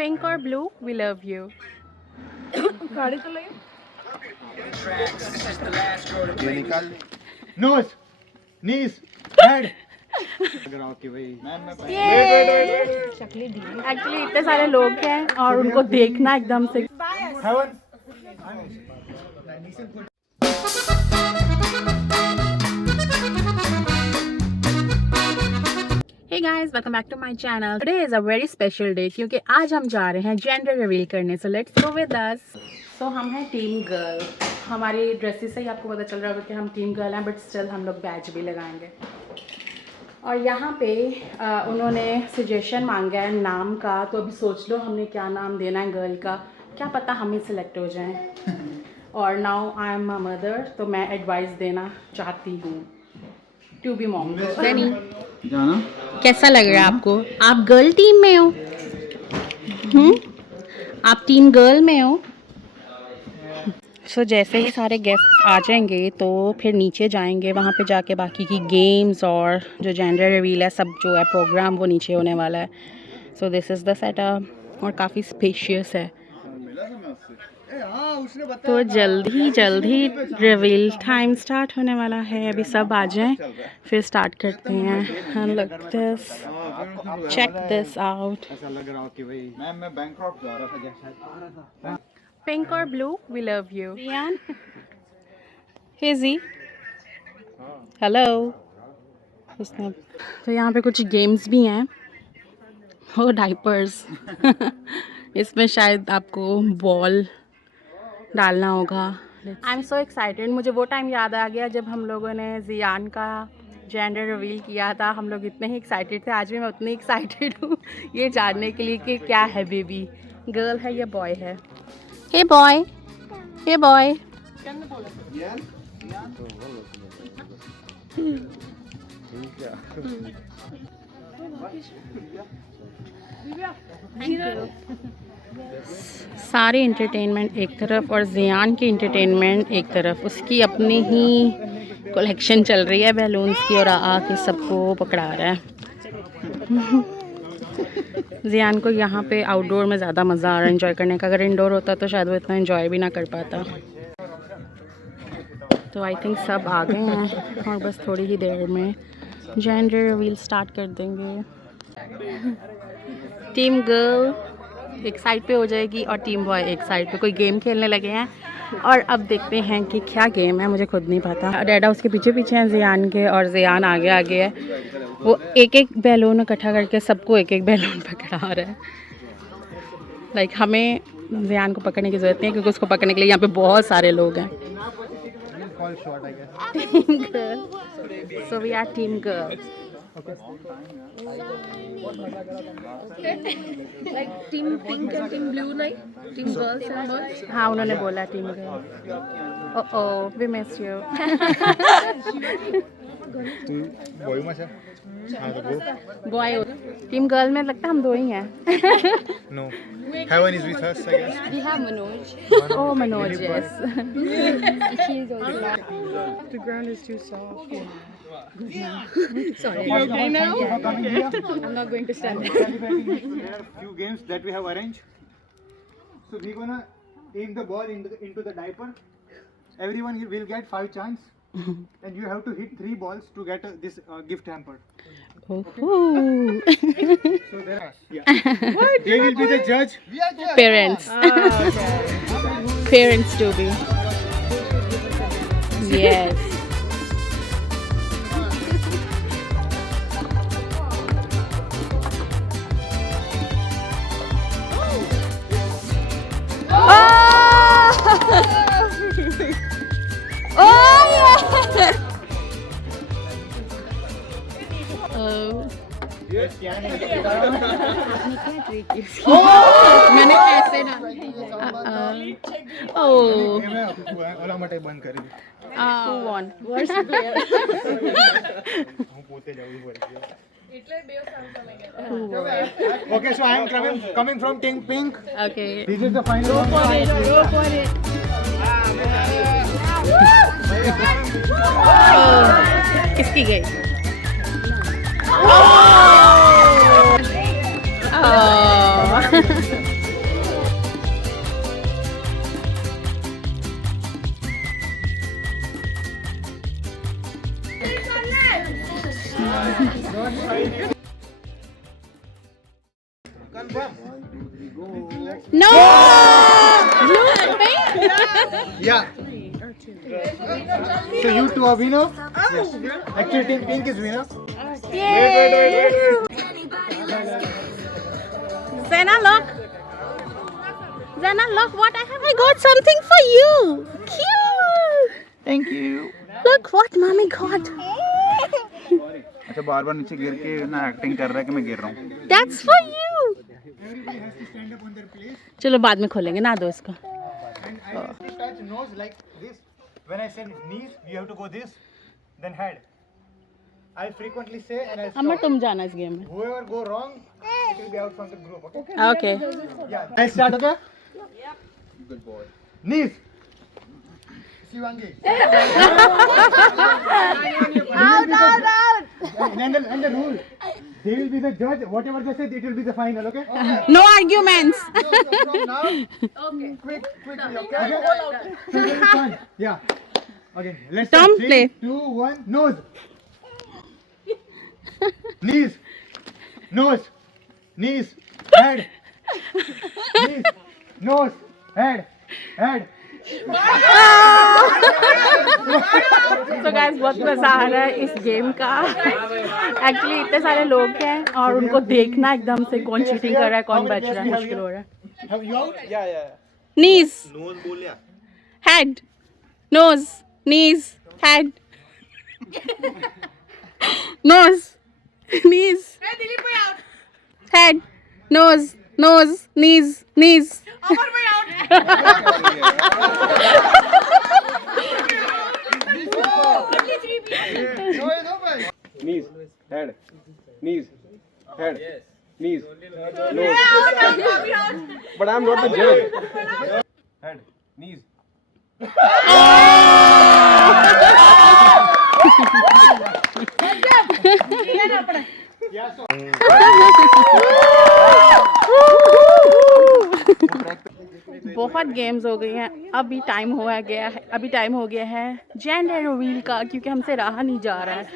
Pink और blue we love you. गाड़ी चलाइए। ये निकाल। नोज, नीज, हेड। एक्चुअली इतने सारे लोग हैं और उनको देखना एकदम से। Hey guys, welcome back to my channel. Today is a very special day क्योंकि आज हम जा रहे हैं जेंडर रिवील करने। So let's go with us. So हम हैं टीम गर्ल। हमारी ड्रेसेस से ही आपको पता चल रहा होगा कि हम टीम गर्ल हैं, बट स्टिल हम लोग बैच भी लगाएंगे। और यहाँ पे उन्होंने सजेशन मांगा है नाम का, तो अभी सोच लो हमने क्या नाम देना है गर्ल का। क्या पता हम ही सिलेक्ट हो जाएं। और now I am a mother, तो मैं एडवाइस देना चाहती हूँ टू बी मॉम। जाना कैसा लग रहा है आपको? आप गर्ल टीम में हो? आप टीम गर्ल में हो? जैसे ही सारे गेस्ट आ जाएंगे तो फिर नीचे जाएंगे, वहाँ पे जाके बाकी की गेम्स और जो जेंडर रिवील है सब जो है प्रोग्राम वो नीचे होने वाला है। So this is the setup और काफ़ी स्पेशियस है। तो जल्दी रिवील टाइम स्टार्ट होने वाला है। अभी सब आ जाएं फिर स्टार्ट करते हैं। Look this, check this out. ऐसा लग रहा कि भाई मैं बैंकॉक जा रहा था जैसा। पिंक और blue we love you. Ryan, हेजी, हेलो। उसने तो यहाँ पे कुछ गेम्स भी हैं। हो डाइपर्स। इसमें शायद आपको बॉल डालना होगा। I am so excited. मुझे वो टाइम याद आ गया जब हम लोगों ने जियान का जेंडर रिवील किया था। हम लोग इतने ही एक्साइटेड थे। आज भी मैं उतनी एक्साइटेड हूँ ये जानने के लिए कि क्या है बेबी, गर्ल है या बॉय है। Hey boy, hey boy. सारे इंटरटेनमेंट एक तरफ और जियान की इंटरटेनमेंट एक तरफ। उसकी अपनी ही कलेक्शन चल रही है बैलून्स की और आके सबको पकड़ा रहा है। जियान को यहाँ पे आउटडोर में ज़्यादा मज़ा आ रहा है एंजॉय करने का। अगर इंडोर होता तो शायद वो इतना एंजॉय भी ना कर पाता। तो आई थिंक सब आ गए हैं और बस थोड़ी ही देर में जेंडर रिवील स्टार्ट कर देंगे। टीम गर्ल एक साइड पे हो जाएगी और टीम बॉय एक साइड पे। कोई गेम खेलने लगे हैं और अब देखते हैं कि क्या गेम है, मुझे खुद नहीं पता। डैडा उसके पीछे पीछे हैं जियान के और जियान आगे आगे है। वो एक एक बैलून इकट्ठा करके सबको एक एक बैलून पकड़ा रहा है। लाइक हमें जियान को पकड़ने की ज़रूरत नहीं है क्योंकि उसको पकड़ने के लिए यहाँ पे बहुत सारे लोग हैं। Team girl, so we are team girls. Like team pink and team blue, like team girls and boys. हाँ उन्होंने बोला team girl. Oh we miss you. Boy में से हां तो वो बॉय टीम गर्ल में लगता है हम दो ही हैं। No heaven is with us I guess. We have Manoj. Oh Manoj, yes. She is also. The ground is too soft. Sorry. Okay now? Okay. I'm not going to stand there. There are few games that we have arranged. So we're gonna take the ball into the diaper. Everyone will get 5 chance, and you have to hit 3 balls to get this gift hamper. Oh. So there are they will be the judge. Parents. Parents to be. Yes. मैंने ऐसे ना ઓલા માટે બંધ કરી who won? હું પોતે જવું પડશે. Okay, so I am coming from Team Pink. Okay. This is the final. Go for it. किसकी गई? them. No. Blue and pink. Yeah. So you two are winner. Yes. Actually, team pink is winner. Yay. Zena, look. Zena, look what I have. I got something for you. Cute. Thank you. Look what mommy got. अच्छा बार-बार नीचे गिर के ना acting कर रहा है कि मैं गिर रहा हूँ. That's for you. Everybody has to stand up on their place. चलो बाद में खोलेंगे ना दो इसको. And I have to touch nose like this. When I say knees, you have to go this, then head. I'll frequently say and I'll Amar stop. तुम जाना इस गेम में. Whoever go wrong, it will be out from the group. Okay? Okay. Yeah. I'll start. Okay? Good boy. Knees. Shivangi. Out. And the rule. They will be the judge. Whatever they say, it will be the final. Okay? No arguments. So from now, quickly. Okay? So very fun. Yeah. Okay. Let's Tom, start. play. 3, 2, 1. Nose. Knees. Nose. Knees. Head. Knees. Nose. Head. Head. तो guys बहुत मजा आ रहा है इस game का. Actually इतने सारे लोग हैं और उनको देखना एकदम से कौन चीटिंग कर रहा है कौन बच रहा है मुश्किल हो रहा है. Have you out? Yeah. Knees. Nose बोल लिया. Head. Nose. Knees. Head. Nose. Knees. Head. Nose. Knees. Knees, head, knees, head, knees, nose. But I'm not the judge. Head, knees. बहुत गेम्स हो गई हैं. अभी टाइम हो गया है जेंडर रिवील का, क्योंकि हमसे रहा नहीं जा रहा है.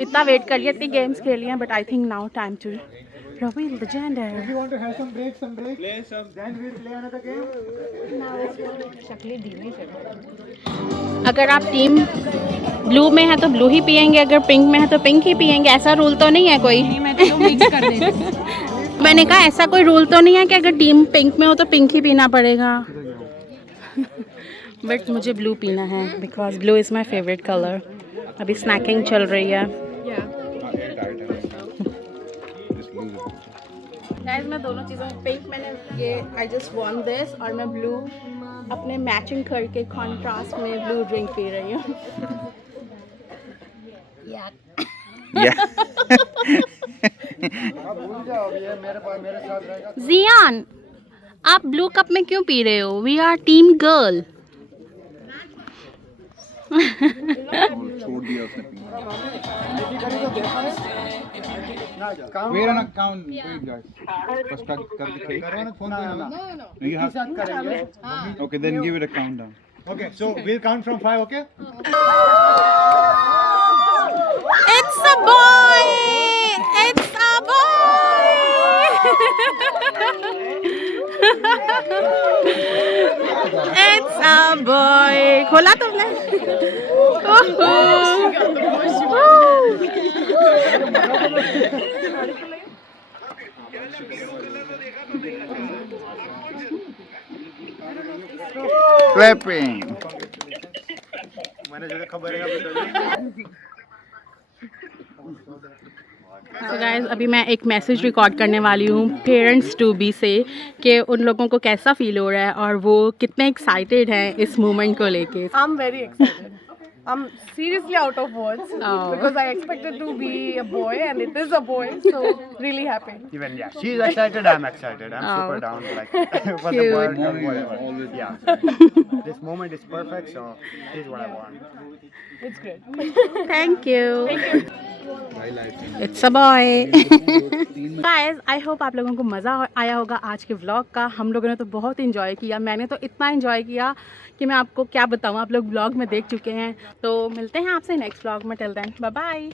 इतना वेट कर लिया, इतनी गेम्स खेली हैं, but I think now time to reveal the gender. If you want to have some break, play some. Then we'll play another game. अगर आप टीम ब्लू में है तो ब्लू ही पियेंगे, अगर पिंक में है तो पिंक ही पियेंगे. ऐसा रूल तो नहीं है कोई. मैंने कहा ऐसा कोई रूल तो नहीं है कि अगर टीम पिंक में हो तो पिंक ही पीना पड़ेगा. बट मुझे ब्लू पीना है because blue is my favourite colour. अभी स्नैकिंग चल रही है. गाइस मैं दोनों चीज़ों पिंक मैंने ये आई जस्ट वांट दिस, और मैं ब्लू अपने मैचिंग करके कॉन्ट्रास्ट में ब्लू ड्रिंक पी रही हूँ. जियान, आप ब्लू कप में क्यों पी रहे हो? We are team girl. छोड़ दिया उसने पीना. Wait on a count. Wait guys. First cut the cake. You have. Okay, then give it a countdown. Okay, so we'll count from 5. Okay? It's a boy. It's a boy. It's a boy. खोला तुमने? Clapping. मैंने जो खबर है तो guys अभी मैं एक मैसेज रिकॉर्ड करने वाली हूँ पेरेंट्स टू बी से कि उन लोगों को कैसा फील हो रहा है और वो कितने एक्साइटेड हैं इस मोमेंट को लेके. I'm very excited. I'm seriously out of words because I expected to be a boy and it is a boy, so really happy. Even she's excited. I'm excited. I'm super down. Like for the world or whatever. Yeah. This moment is perfect. So this is what I want. It's great. Thank you. It's a boy. Guys I hope आप लोगों को मज़ा आया होगा आज के vlog का. हम लोगों ने तो बहुत इन्जॉय किया. मैंने तो इतना इन्जॉय किया कि मैं आपको क्या बताऊँ. आप लोग व्लॉग में देख चुके हैं. तो मिलते हैं आपसे नेक्स्ट व्लॉग में. Till then bye bye.